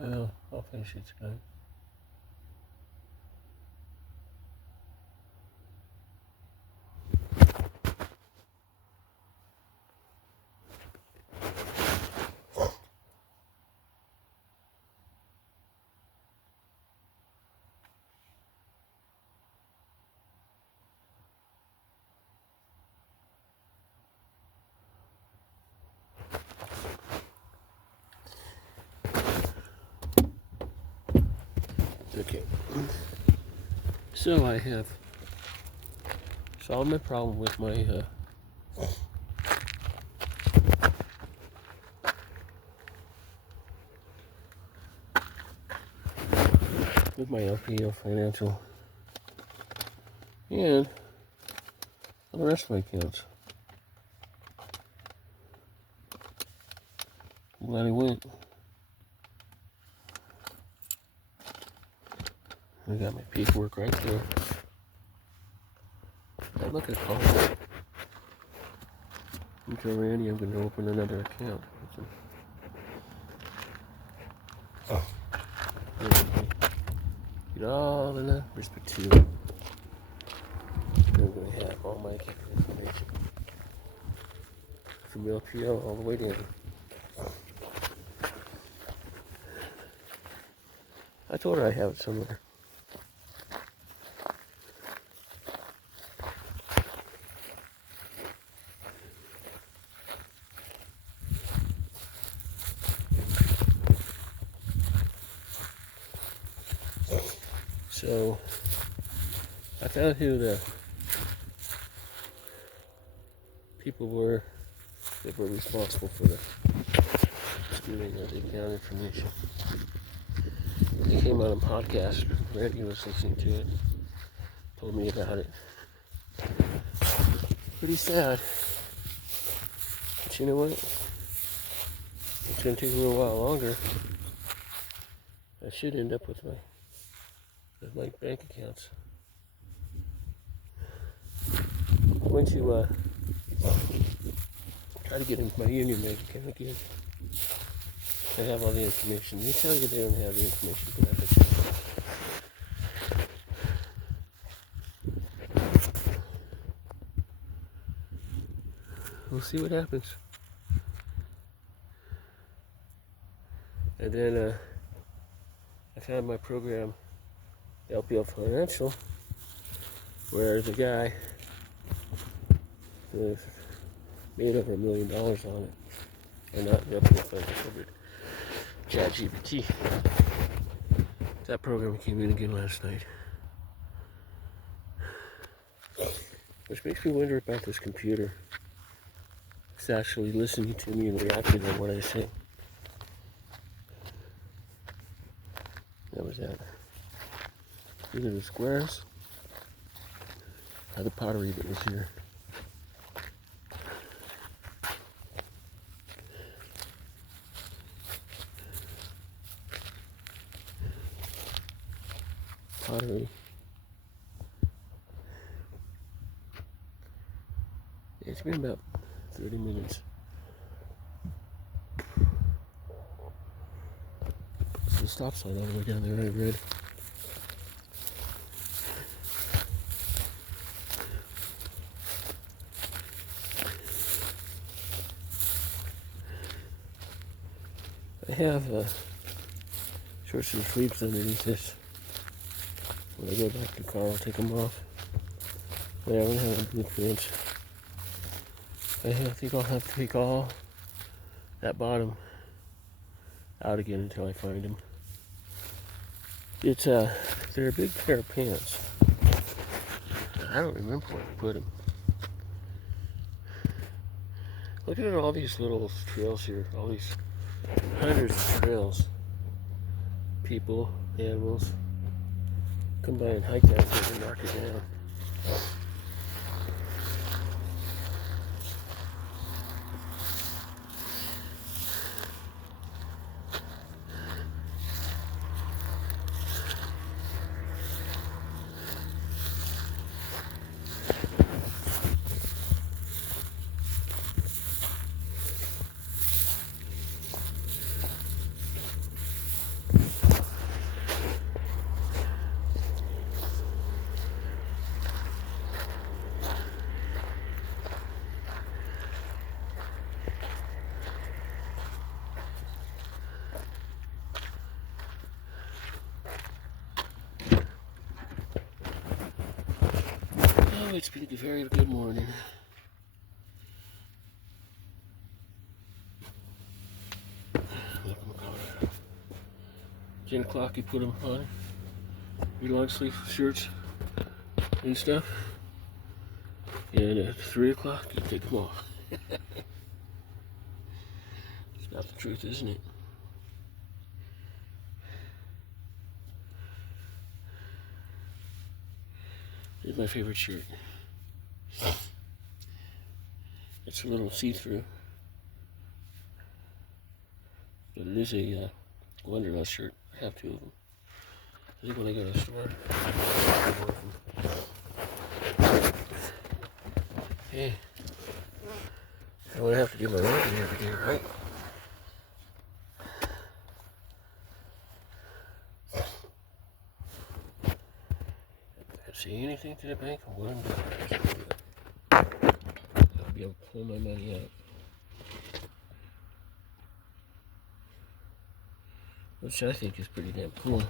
Well, I'll finish it tonight. Okay. So I have solved my problem with my LPO financial and on the rest of my accounts. I'm glad I went. I got my paperwork right there. Now look at call. I'm tell Randy I'm going to open another account. Oh. Get all the numbers but two. I'm going to have all my account information from LPO all the way down. I told her I have it somewhere. So I found who the people were that were responsible for the stealing of the account information. They came on a podcast. Randy was listening to it. Told me about it. Pretty sad. But you know what? It's going to take a little while longer. I should end up with my bank accounts. Once you try to get into my union bank account again, they have all the information. They tell you they don't have the information, but I bet you. We'll see what happens. And then I found my program, LPL Financial, where the guy made over $1 million on it. And not LPL Financial, but ChatGPT. That program came in again last night. Which makes me wonder about this computer. It's actually listening to me and reacting on what I say. That was that. Either the squares or the pottery that was here. Pottery. It's been about 30 minutes. There's a stop sign all the way down there I read. I have shorts and sleeves underneath this. When I go back to the car, I'll take them off. But I don't have a blue pants. I think I'll have to take all that bottom out again until I find them. It's they're a big pair of pants. I don't remember where I put them. Look at all these little trails here. All these hundreds of trails. People, animals, come by and hike that thing and knock it down. Oh, it's been a very good morning. Welcome to Colorado. 10 o'clock, you put them on. Your long sleeve shirts and stuff. And at 3 o'clock, you take them off. It's about the truth, isn't it? This is my favorite shirt. It's a little see-through. But it is a Wanderlust shirt. I have 2 of them. I think when I go to the store, I'll have more of them. Hey, I would have to do my laundry every day, right? If I say anything to the bank, $1. I'll be able to pull my money out. Which I think is pretty damn cool.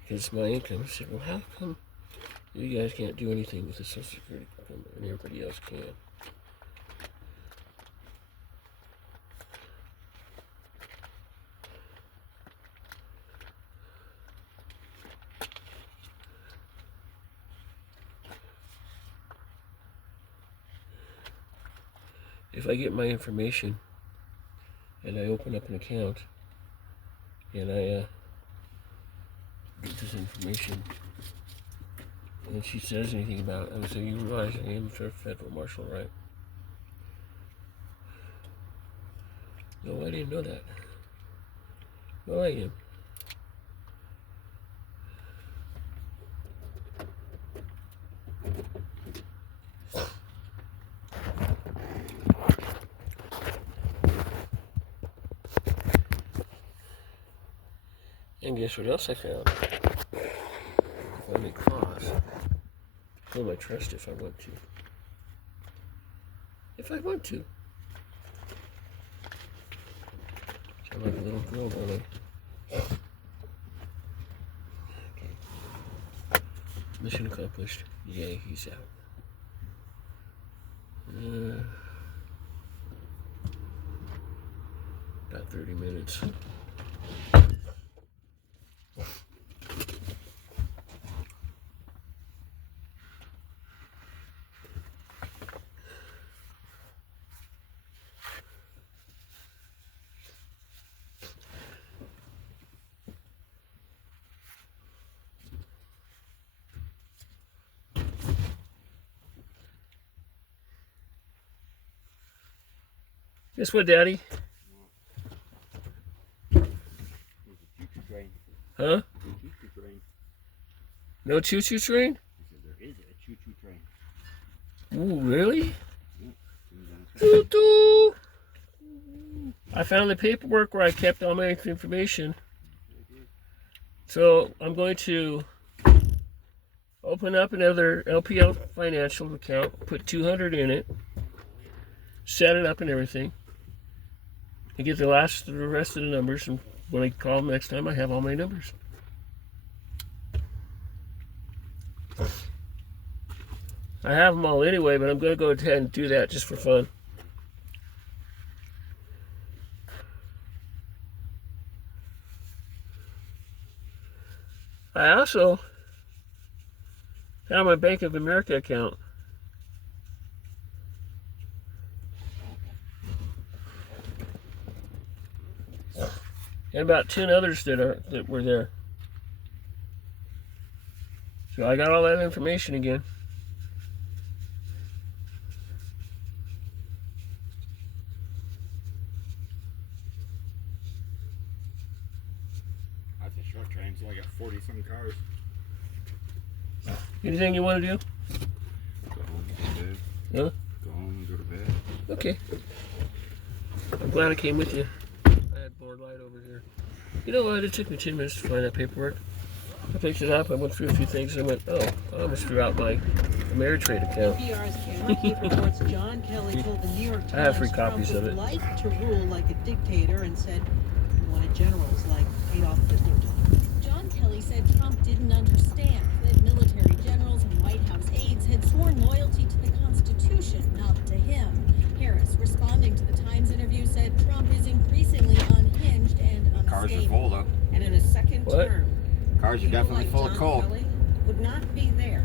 Because my income, I said, well, how come you guys can't do anything with the Social Security income and everybody else can? If I get my information and I open up an account and I get this information and she says anything about it, I would say, you realize I am a federal marshal, right? No, I didn't know that. No, I am. And guess what else I found? If I make claws, I might trust if I want to. If I want to. Sound like a little girl, don't I? Okay. Mission accomplished. Yay, he's out. About 30 minutes. Guess what, Daddy? Huh? No choo-choo train? There is a choo-choo train. Ooh, really? Choo-choo! I found the paperwork where I kept all my information. So I'm going to open up another LPL financial account, put $200 in it, set it up and everything, and get the rest of the numbers, and when I call them next time, I have all my numbers. I have them all anyway, but I'm going to go ahead and do that just for fun. I also have my Bank of America account. And about 10 others that were there. So I got all that information again. That's a short train, so I got 40-some cars. Anything you want to do? Go home, go to bed. Huh? Go home and go to bed. Okay. I'm glad I came with you. I had board light over here. You know what? It took me 10 minutes to find that paperwork. I picked it up, I went through a few things, and I went, oh, I almost threw out my Ameritrade account. PR's camera chief reports John Kelly told the New York Times I have free copies Trump of it. would like to rule like a dictator and said he wanted generals like Adolf Hitler. John Kelly said Trump didn't understand that military generals and White House aides had sworn would not be there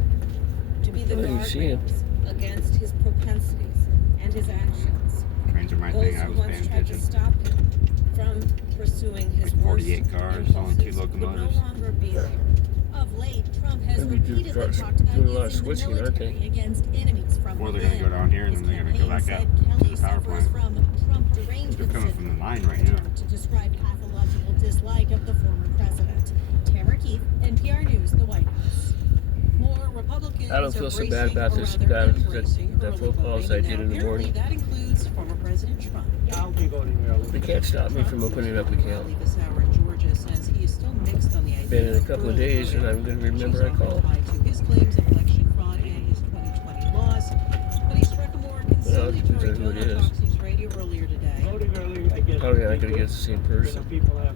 to be the Oh, you see it. guardrails against his propensities and his actions. Trains are my Those thing. I who was once paying tried to attention. stop him from pursuing his Like worst 48 cars, only 2 impulses would no locomotives. longer be there. Of late, Trump has Maybe do repeatedly drugs, talked about doing a lot of using the switching, aren't they? military against enemies from Or they're within. going to go down here and His then they're going to go campaign back up said to Kelly the power suffers plant. from Trump They're derangement coming from syndrome, the line right now. to describe pathological dislike of the former president. Tamara Keith, NPR News, the White House. More Republicans I don't feel are so bad bracing, about or this, rather that embracing phone early calls voting, I did and in the now morning. apparently that includes former President Trump. I'll be voting early. They can't stop me from opening up the account. Rally this hour in Georgia says he is still mixed on the idea Been in a of couple of early days, and voting, I'm going to remember which I is often called. tied to his claims of election fraud and his 2020 loss. But he struck a more conciliatory depends on who tone it on is. Fox News Radio earlier today. Voting early, I guess. Oh, yeah, I gotta get the same person. People have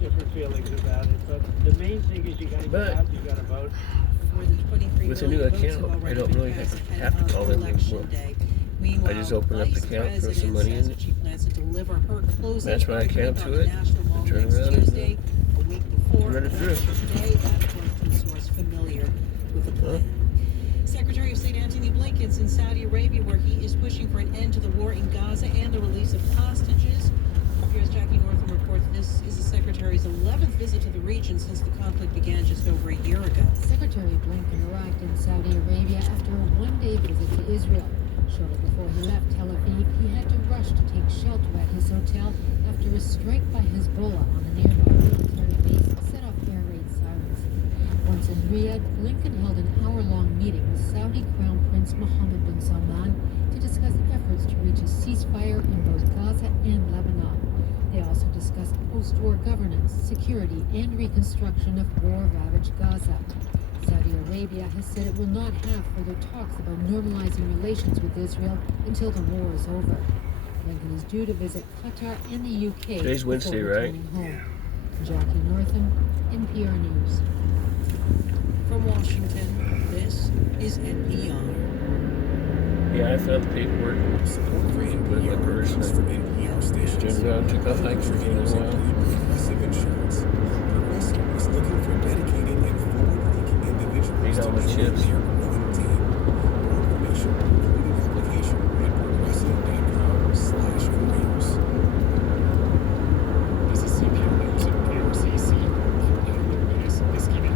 different feelings about it, but the main thing is you gotta But- get out, you gotta vote. More than 23 With a new million votes account, have I already don't been really cast have ahead to call of them Election anymore. Day. Meanwhile, I just open up the Vice account, throw some President money in says it, she plans to deliver her closing match my argument account on to the it, national mall turn next around and, Tuesday, a week before run it through. Election Day. That according to a source familiar with the plan. Secretary of State Antony Blinken's in Saudi Arabia, where he is pushing for an end to the war in Gaza and the release of hostages. Here's Jackie Northam reports this is the Secretary's 11th visit to the region since the conflict began just over a year ago. Secretary Blinken arrived in Saudi Arabia after a one-day visit to Israel. Shortly before he left Tel Aviv, he had to rush to take shelter at his hotel after a strike by Hezbollah on a nearby military base set off air raid sirens. Once in Riyadh, Blinken held an hour-long meeting with Saudi Crown Prince Mohammed bin Salman to discuss efforts to reach a ceasefire in both Gaza and Lebanon. They also discussed post-war governance, security, and reconstruction of war-ravaged Gaza. Saudi Arabia has said it will not have further talks about normalizing relations with Israel until the war is over. Blinken is due to visit Qatar and the UK Today's before Wednesday, right? returning home. Jackie Northam, NPR News. From Washington, this is NPR. Yeah, I found the paperwork Support for with my NPR purse. comes from NPR stations. Turned around, took off hiking for a little while. Progressive Insurance. Progressive is looking for dedicated and forward-thinking individuals These to are my join chips. their growing team. For information, including application at progressive.com/careers. This is CPR News at KRCC. I'm Louis Esquina.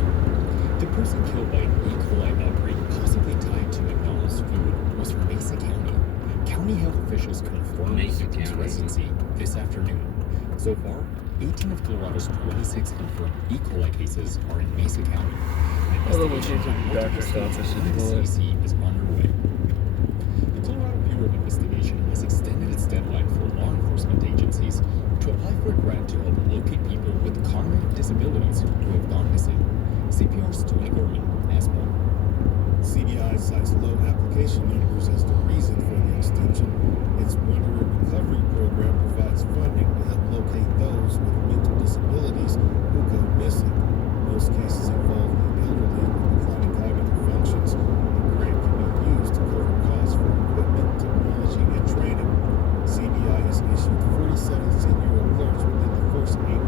The person killed by an E. coli outbreak possibly tied to McDonald's food was from Mesa County. County health officials confirmed the Mesa victim's County. residency this afternoon. So far, 18 of Colorado's 26 confirmed E. coli cases are in Mesa County. Although we should Investigation do the by doctor's multiple office states and and all the that. CDC is underway. The Colorado Bureau of Investigation has extended its deadline for law enforcement agencies to apply for a grant to help locate people with cognitive disabilities who have gone missing. CPR's Tony Gorman has more. CDI cites low application numbers as the reason for the extension. Its Wanderer Recovery Program provides funding to help locate those with mental disabilities who go missing. Most cases involve the elderly with declining cognitive functions. The grant can be used to cover costs for equipment, technology, and training. CDI has issued 47 senior alerts within the first 8